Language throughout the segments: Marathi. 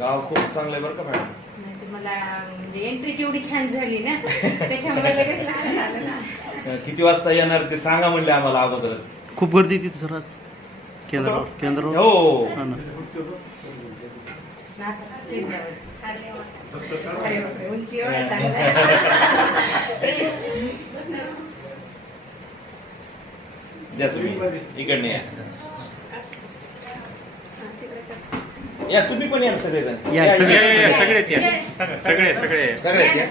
गाव खूप चांगलं आहे बरं का मॅडम. नाही तर मला म्हणजे एंट्रीची एवढी छान झाली ना त्याच्यामुळे लगेच लक्षात आलं ना. किती वाजता येणार ते सांगा म्हणले आम्हाला अगोदरच. खूप गर्दी तिथे सर आज केंद्रावर हो हा ना. अरे बापरे, उंची एवढ्या चांगल्या. द्या तुम्ही इकडने या तुम्ही पण या सगळेजण या, सगळे. सगळेच या. सगळे सगळेच या.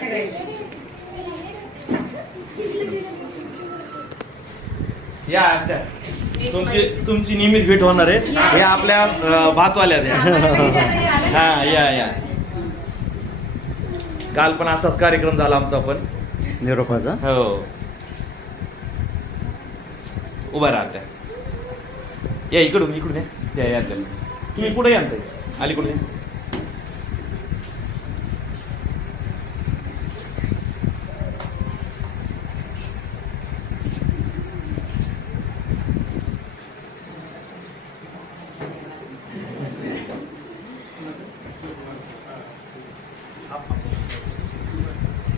या आत्या. तुमची नेहमीच भेट होणार आहे. हे आपल्या भातवाल्या द्या. हा या या. काल पण असाच कार्यक्रम झाला आमचा पण निरोपाचा. हो. उभा राहा त्या. या इकडून या तुम्ही पुढे या अलीकडून